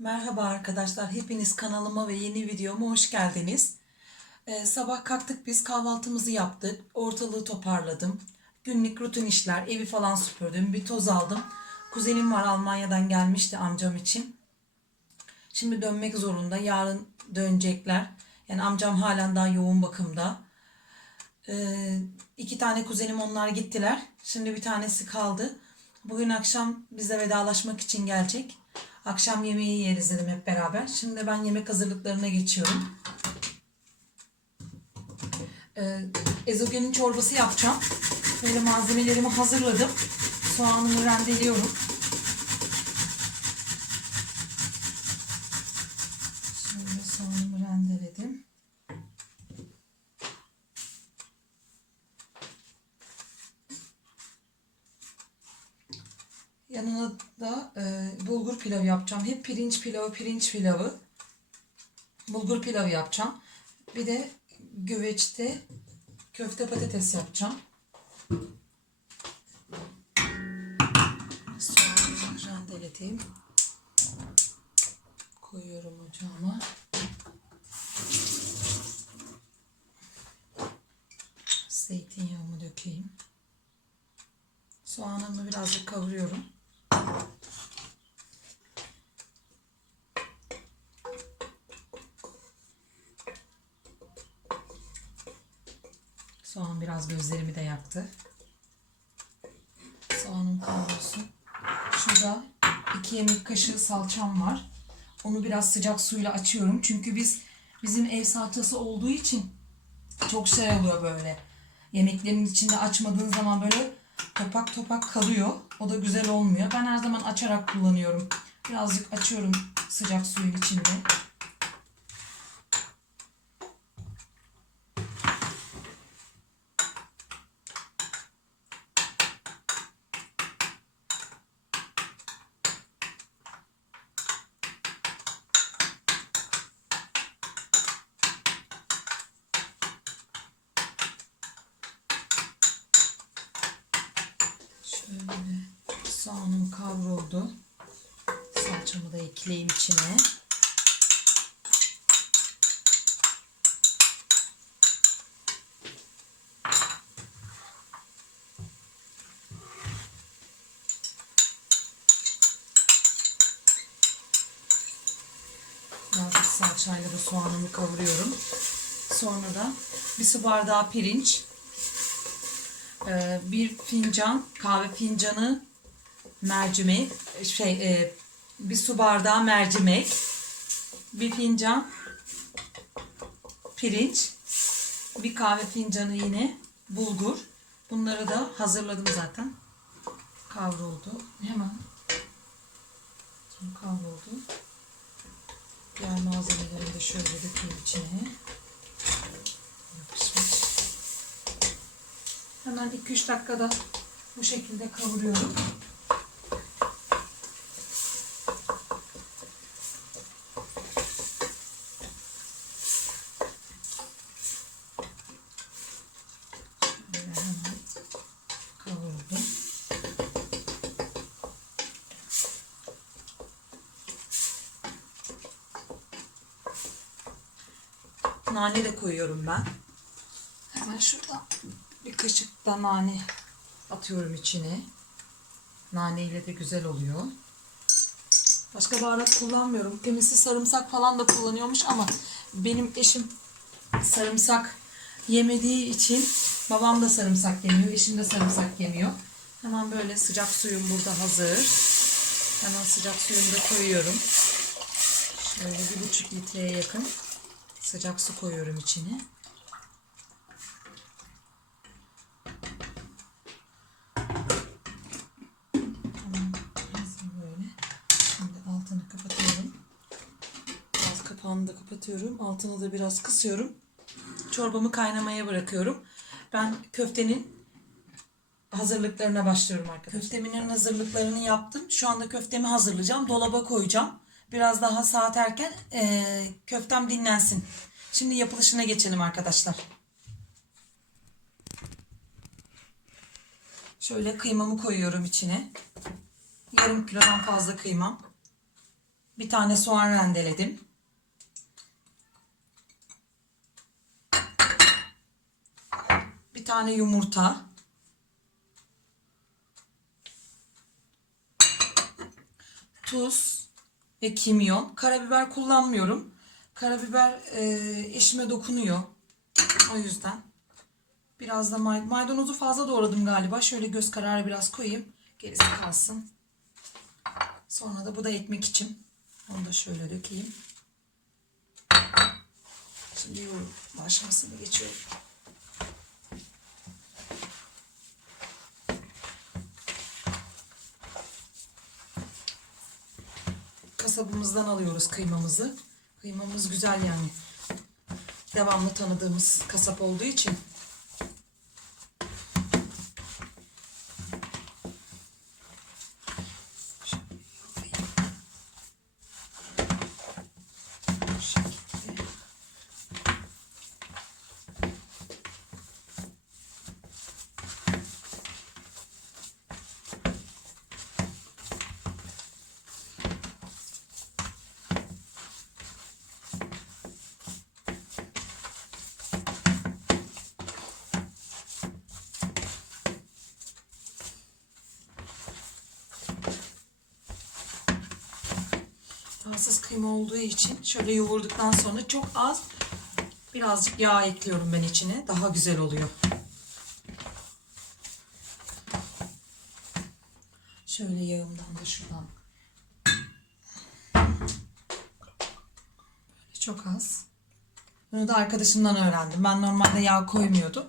Merhaba arkadaşlar, hepiniz kanalıma ve yeni videoma hoş geldiniz. Ee, sabah kalktık biz kahvaltımızı yaptık, ortalığı toparladım. Günlük rutin işler, evi falan süpürdüm, bir toz aldım. Kuzenim var Almanya'dan gelmişti amcam için. Şimdi dönmek zorunda, yarın dönecekler. Yani amcam halen daha yoğun bakımda. Ee, iki tane kuzenim onlar gittiler. Şimdi bir tanesi kaldı. Bugün akşam bize vedalaşmak için gelecek. Akşam yemeği yeriz dedim hep beraber. Şimdi ben yemek hazırlıklarına geçiyorum. Ee, ezogelin çorbası yapacağım. Böyle malzemelerimi hazırladım. Soğanımı rendeliyorum. Şöyle soğanımı rendeledim. Yanına da e, bulgur pilavı yapacağım. Hep pirinç pilavı, pirinç pilavı. Bulgur pilavı yapacağım. Bir de güveçte köfte patates yapacağım. Soğanı rendeleteyim. Koyuyorum ocağıma. Zeytinyağımı dökeyim. Soğanımı birazcık kavuruyorum. Soğan biraz gözlerimi de yaktı. Soğanım kavrulsun. Şurada iki yemek kaşığı salçam var. Onu biraz sıcak suyla açıyorum. Çünkü biz bizim ev salçası olduğu için çok şey oluyor böyle. Yemeklerin içinde açmadığın zaman böyle topak topak kalıyor. O da güzel olmuyor. Ben her zaman açarak kullanıyorum. Birazcık açıyorum sıcak suyun içinde. Şöyle soğanım kavruldu. Salçamı da ekleyeyim içine. Birazcık salçayla da soğanımı kavuruyorum. Sonra da bir su bardağı pirinç, ee, bir fincan kahve fincanı mercimek şey e, bir su bardağı mercimek bir fincan pirinç bir kahve fincanı yine bulgur. Bunları da hazırladım zaten. Kavruldu. Hemen kavruldu. Diğer malzemeleri de şöyle dökeyim içine. Yapışmış. Hemen 2-3 dakikada bu şekilde kavuruyorum. Şöyle hemen kavurdum. Nane de koyuyorum ben. Hemen şuradan bir kaşık da nane atıyorum içine. Nane ile de güzel oluyor. Başka baharat kullanmıyorum. Kimisi sarımsak falan da kullanıyormuş ama benim eşim sarımsak yemediği için babam da sarımsak yemiyor, eşim de sarımsak yemiyor. Hemen böyle sıcak suyum burada hazır. Hemen sıcak suyumu da koyuyorum. Şöyle bir buçuk litreye yakın sıcak su koyuyorum içine. Kapağını da kapatıyorum. Altını da biraz kısıyorum. Çorbamı kaynamaya bırakıyorum. Ben köftenin hazırlıklarına başlıyorum arkadaşlar. Köftemin hazırlıklarını yaptım. Şu anda köftemi hazırlayacağım. Dolaba koyacağım. Biraz daha saat erken eee, köftem dinlensin. Şimdi yapılışına geçelim arkadaşlar. Şöyle kıymamı koyuyorum içine. Yarım kilodan fazla kıymam. Bir tane soğan rendeledim. Bir tane yumurta. Tuz ve kimyon. Karabiber kullanmıyorum. Karabiber e, eşime dokunuyor. O yüzden. Biraz da may- maydanozu fazla doğradım galiba. Şöyle göz kararı biraz koyayım. Gerisi kalsın. Sonra da bu da ekmek için. Onu da şöyle dökeyim. Şimdi yoğurma aşamasına geçiyorum. Kasabımızdan alıyoruz kıymamızı. Kıymamız güzel yani. Devamlı tanıdığımız kasap olduğu için. Şöyle yoğurayım. Bu şekilde. Yağsız kıyma olduğu için şöyle yoğurduktan sonra çok az birazcık yağ ekliyorum ben içine. Daha güzel oluyor. Şöyle yağımdan da şuradan. Böyle çok az. Bunu da arkadaşımdan öğrendim. Ben normalde yağ koymuyordum.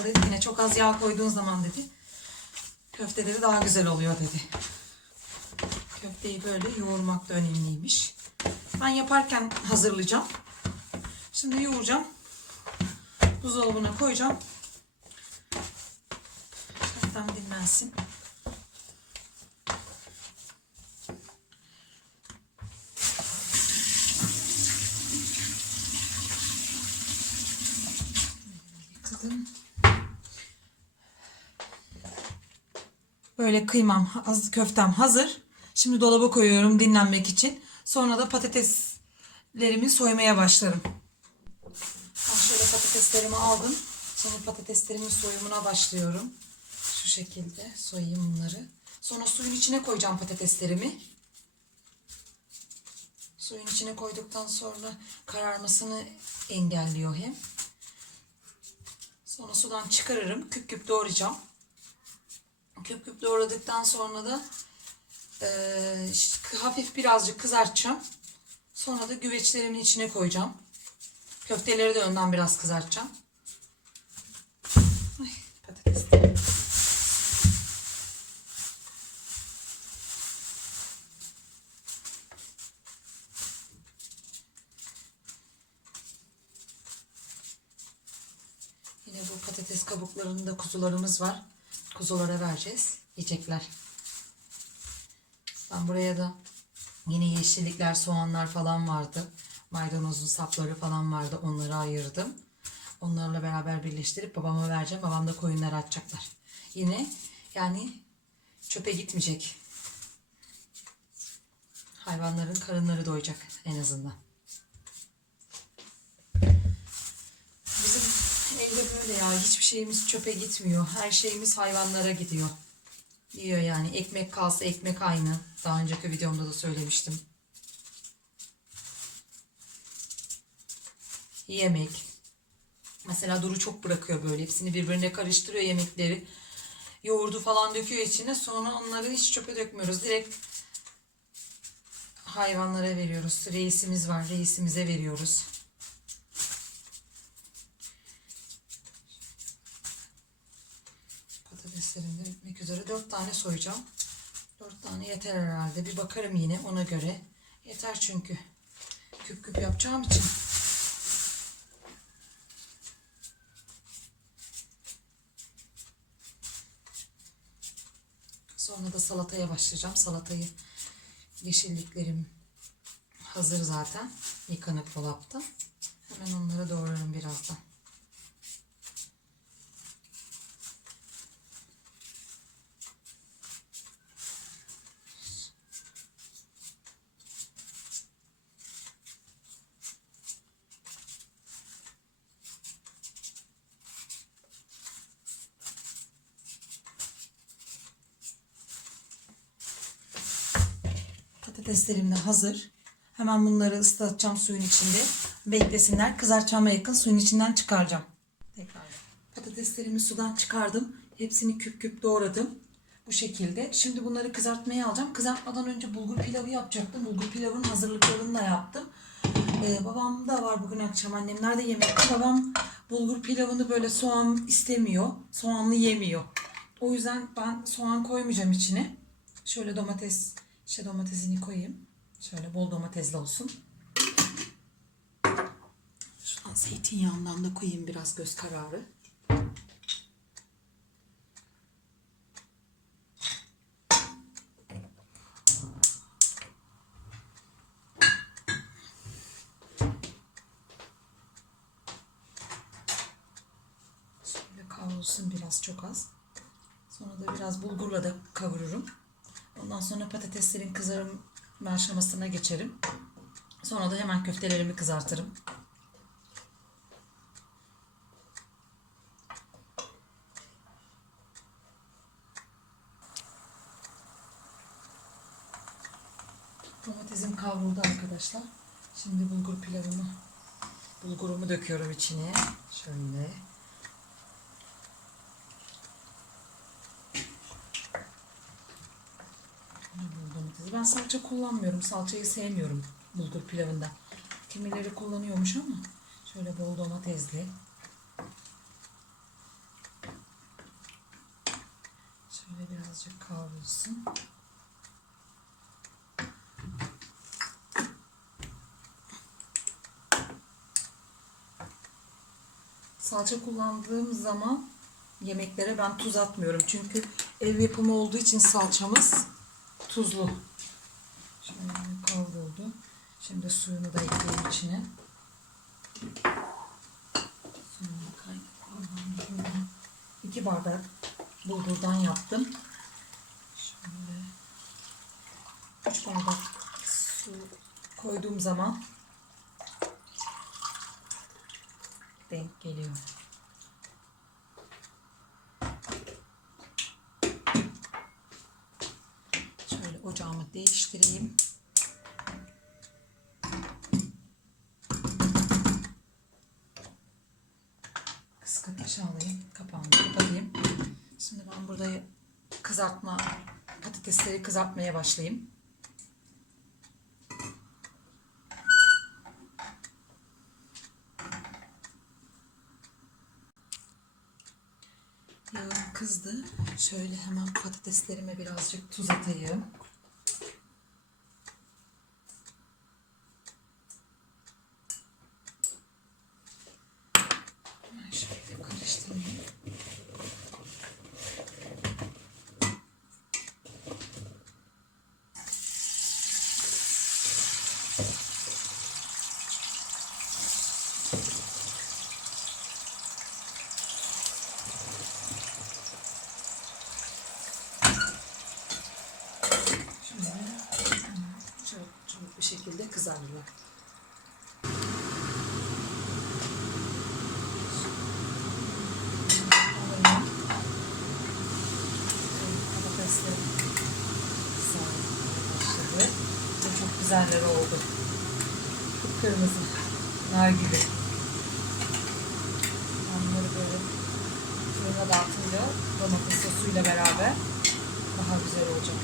O dedi yine çok az yağ koyduğun zaman dedi köfteleri daha güzel oluyor dedi. Köfteyi böyle yoğurmak da önemliymiş. Ben yaparken hazırlayacağım. Şimdi yoğuracağım. Buzdolabına koyacağım. Köftem dinlensin. Böyle kıymam, haz- köftem hazır. Şimdi dolaba koyuyorum dinlenmek için. Sonra da patateslerimi soymaya başlarım. Ben şöyle patateslerimi aldım. Sonra patateslerimin soyumuna başlıyorum. Şu şekilde soyayım bunları. Sonra suyun içine koyacağım patateslerimi. Suyun içine koyduktan sonra kararmasını engelliyor hem. Sonra sudan çıkarırım. Küp küp doğrayacağım. Küp küp doğradıktan sonra da eee, işte hafif birazcık kızartacağım. Sonra da güveçlerimin içine koyacağım. Köfteleri de önden biraz kızartacağım. Ay, patates. Yine bu patates kabuklarında kuzularımız var. Kuzulara vereceğiz. Yiyecekler. Ben buraya da yine yeşillikler, soğanlar falan vardı. Maydanozun sapları falan vardı. Onları ayırdım. Onlarla beraber birleştirip babama vereceğim. Babam da koyunları açacaklar. Yine yani çöpe gitmeyecek. Hayvanların karınları doyacak en azından. Bizim evde böyle ya hiçbir şeyimiz çöpe gitmiyor. Her şeyimiz hayvanlara gidiyor. Yiyor yani. Ekmek kalsa ekmek aynı. Daha önceki videomda da söylemiştim. Yemek. Mesela Duru çok bırakıyor böyle. Hepsini birbirine karıştırıyor yemekleri. Yoğurdu falan döküyor içine. Sonra onları hiç çöpe dökmüyoruz. Direkt hayvanlara veriyoruz. Reisimiz var. Reisimize veriyoruz. Patateslerim de bitmek üzere. Dört tane soyacağım. Dört tane yeter herhalde. Bir bakarım yine ona göre. Yeter çünkü. Küp küp yapacağım için. Sonra da salataya başlayacağım. Salatayı yeşilliklerim hazır zaten. Yıkanıp dolapta. Hemen onları doğrarım birazdan. Patateslerim de hazır. Hemen bunları ıslatacağım suyun içinde. Beklesinler. Kızartmama yakın suyun içinden çıkaracağım. Tekrar. Patateslerimi sudan çıkardım. Hepsini küp küp doğradım. Bu şekilde. Şimdi bunları kızartmaya alacağım. Kızartmadan önce bulgur pilavı yapacaktım. Bulgur pilavının hazırlıklarını da yaptım. Ee, babam da var bugün akşam. Annemler de yemekte. Babam bulgur pilavını böyle soğan istemiyor. Soğanlı yemiyor. O yüzden ben soğan koymayacağım içine. Şöyle domates, işte domatesini koyayım. Şöyle bol domatesli olsun. Şuradan zeytinyağından da koyayım biraz göz kararı. Şöyle kavrulsun biraz çok az. Sonra da biraz bulgurla da kavururum. Ondan sonra patateslerin kızarım aşamasına geçerim. Sonra da hemen köftelerimi kızartırım. Domatesim kavruldu arkadaşlar. Şimdi bulgur pilavımı, bulgurumu döküyorum içine. Şöyle. Domatesi. Ben salça kullanmıyorum. Salçayı sevmiyorum bulgur pilavında. Kimileri kullanıyormuş ama şöyle bol domatesli. Şöyle birazcık kavrulsun. Salça kullandığım zaman yemeklere ben tuz atmıyorum. Çünkü ev yapımı olduğu için salçamız tuzlu. Şimdi suyunu da ekleyeyim içine. İki bardak bulgurdan yaptım. Şöyle üç bardak su koyduğum zaman denk geliyor. Alayım. Kapağını kapatayım. Şimdi ben burada kızartma patatesleri kızartmaya başlayayım. Yağım kızdı. Şöyle hemen patateslerime birazcık tuz atayım. Hemen şöyle karıştırayım. Şöyle çok çok bir şekilde. Ve çok güzeller oldu. Kıpkırmızı. Nar gibi. Onları böyle fırına dağıtınca domates sosuyla beraber daha güzel olacak.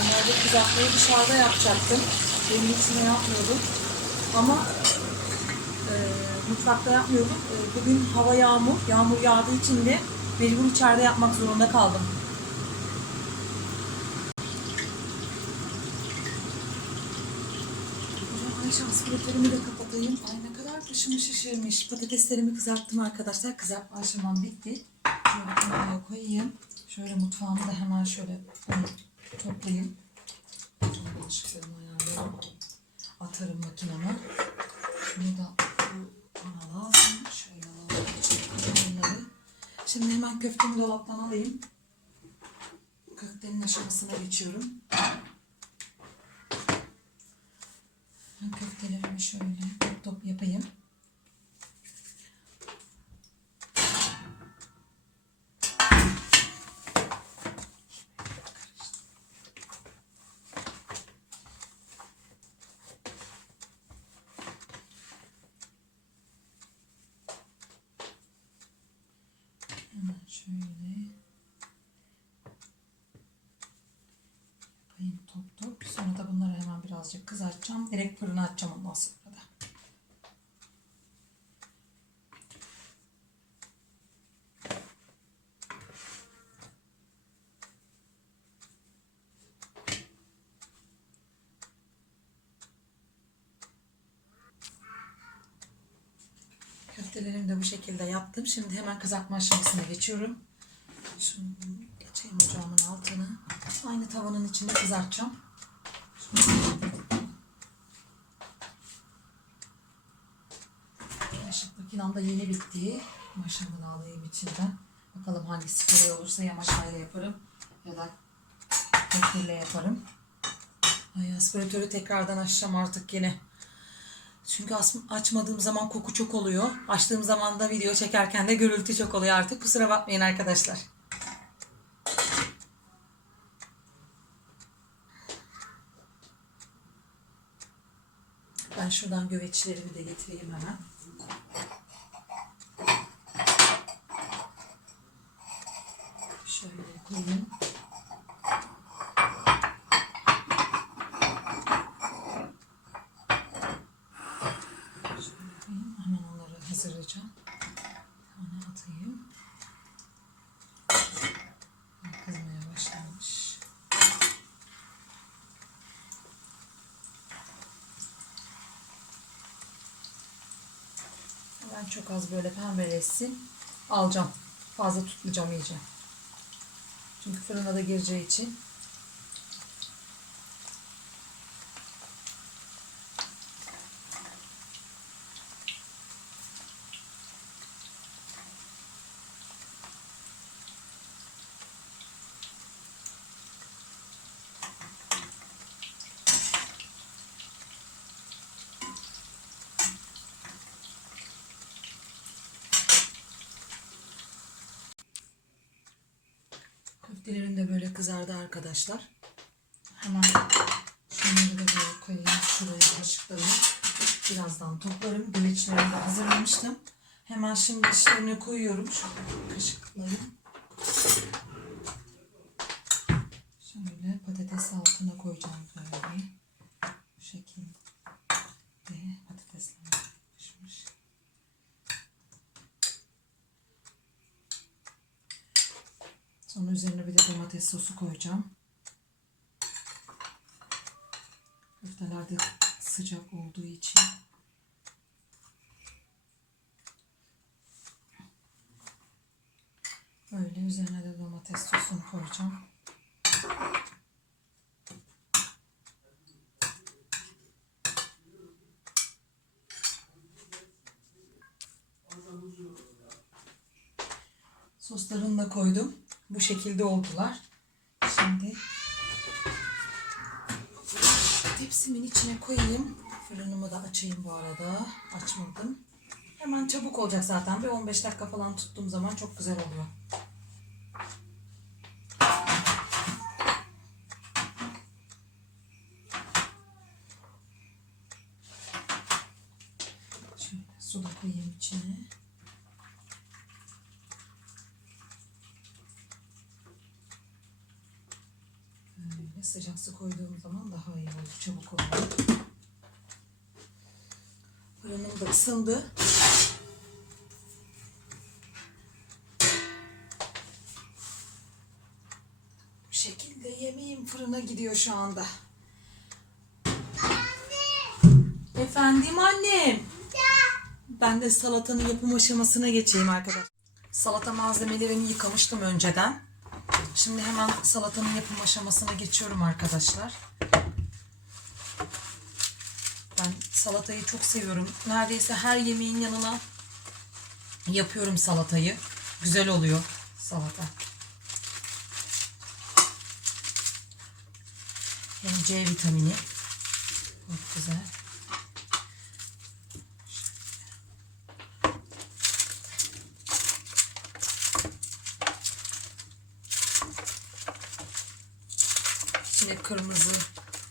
Normalde kızartmayı dışarıda yapacaktım. Benim içine yapmıyordum. Ama e, mutfakta yapmıyordum. E, bugün hava yağmur. Yağmur yağdığı için de mecbur içeride yapmak zorunda kaldım. Hocam ay şans filtrelerimi de kapatayım. Ay ne kadar dışımı şişirmiş. Patateslerimi kızarttım arkadaşlar. Kızartma aşamam bitti. Şöyle koyayım. Şöyle mutfağımı da hemen şöyle bunu toplayayım. köftemi dolaptan alayım. Köftenin aşamasına geçiyorum. Şöyle yapayım top top. Sonra da bunları hemen birazcık kızartacağım. Direkt fırına atacağım ondan sonra da. Köftelerimi de bu şekilde yaptım. Şimdi hemen kızartma aşamasına geçiyorum. Şunu açayım ocağımın altını. Aynı tavanın içinde kızartacağım. Bulaşık makinem yeni bitti. Maşamını alayım içinden. Bakalım hangisi kolay olursa ya maşayla yaparım ya da köfteyle yaparım. Ay aspiratörü tekrardan açacağım artık yine. Çünkü açmadığım zaman koku çok oluyor. Açtığım zaman da video çekerken de gürültü çok oluyor artık. Kusura bakmayın arkadaşlar. Ben şuradan göveçlerimi de getireyim hemen. Şöyle koyayım. Şöyle koyayım. Hemen onları hazırlayacağım. Bir tane atayım. Kızmaya başlamış. Ben çok az böyle pembeleşsin. Alacağım. Fazla tutmayacağım iyice. Çünkü fırına da gireceği için. Köftelerim de böyle kızardı arkadaşlar. Hemen şunları da böyle koyayım şuraya kaşıklarımı. Birazdan toplarım. Güveçlerimi de hazırlamıştım. Hemen şimdi işlerine koyuyorum. Şöyle kaşıklayayım. Şöyle patates altına koyacağım böyle. Bu şekilde patatesler pişmiş. Sonra üzerine bir de domates sosu koyacağım. Köfteler de sıcak olduğu için. Böyle üzerine de domates sosunu koyacağım. Soslarını da koydum. Bu şekilde oldular. Şimdi tepsimin içine koyayım. Fırınımı da açayım bu arada. Açmadım. Hemen çabuk olacak zaten. Bir 15 dakika falan tuttuğum zaman çok güzel oluyor. Şöyle su da koyayım içine. Böyle sıcak su koyduğum zaman daha iyi olur, çabuk olur. Fırınım da ısındı. Bu şekilde yemeğim fırına gidiyor şu anda. Efendim annem. Ben de salatanın yapım aşamasına geçeyim arkadaşlar. Salata malzemelerini yıkamıştım önceden. Şimdi hemen salatanın yapım aşamasına geçiyorum arkadaşlar. Ben salatayı çok seviyorum. Neredeyse her yemeğin yanına yapıyorum salatayı. Güzel oluyor salata. Hem C vitamini. Çok güzel. Yine kırmızı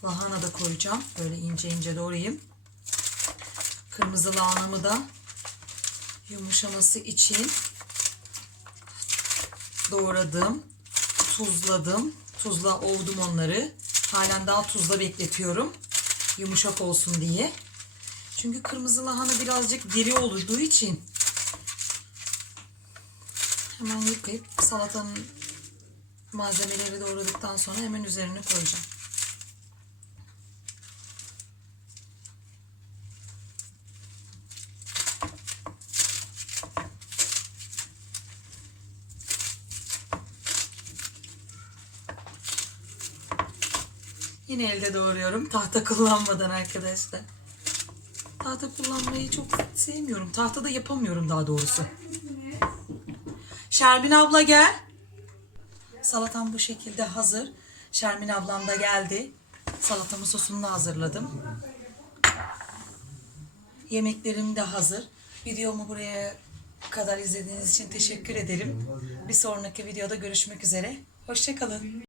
lahana da koyacağım. Böyle ince ince doğrayayım. Kırmızı lahanamı da yumuşaması için doğradım. Tuzladım. Tuzla ovdum onları. Halen daha tuzla bekletiyorum. Yumuşak olsun diye. Çünkü kırmızı lahana birazcık diri olduğu için hemen yıkayıp salatanın malzemeleri doğradıktan sonra hemen üzerine koyacağım. Yine elde doğruyorum. Tahta kullanmadan arkadaşlar. Tahta kullanmayı çok sevmiyorum. Tahta da yapamıyorum daha doğrusu. Şerbin abla gel. Salatam bu şekilde hazır. Şermin ablam da geldi. Salatamın sosunu da hazırladım. Yemeklerim de hazır. Videomu buraya kadar izlediğiniz için teşekkür ederim. Bir sonraki videoda görüşmek üzere. Hoşçakalın.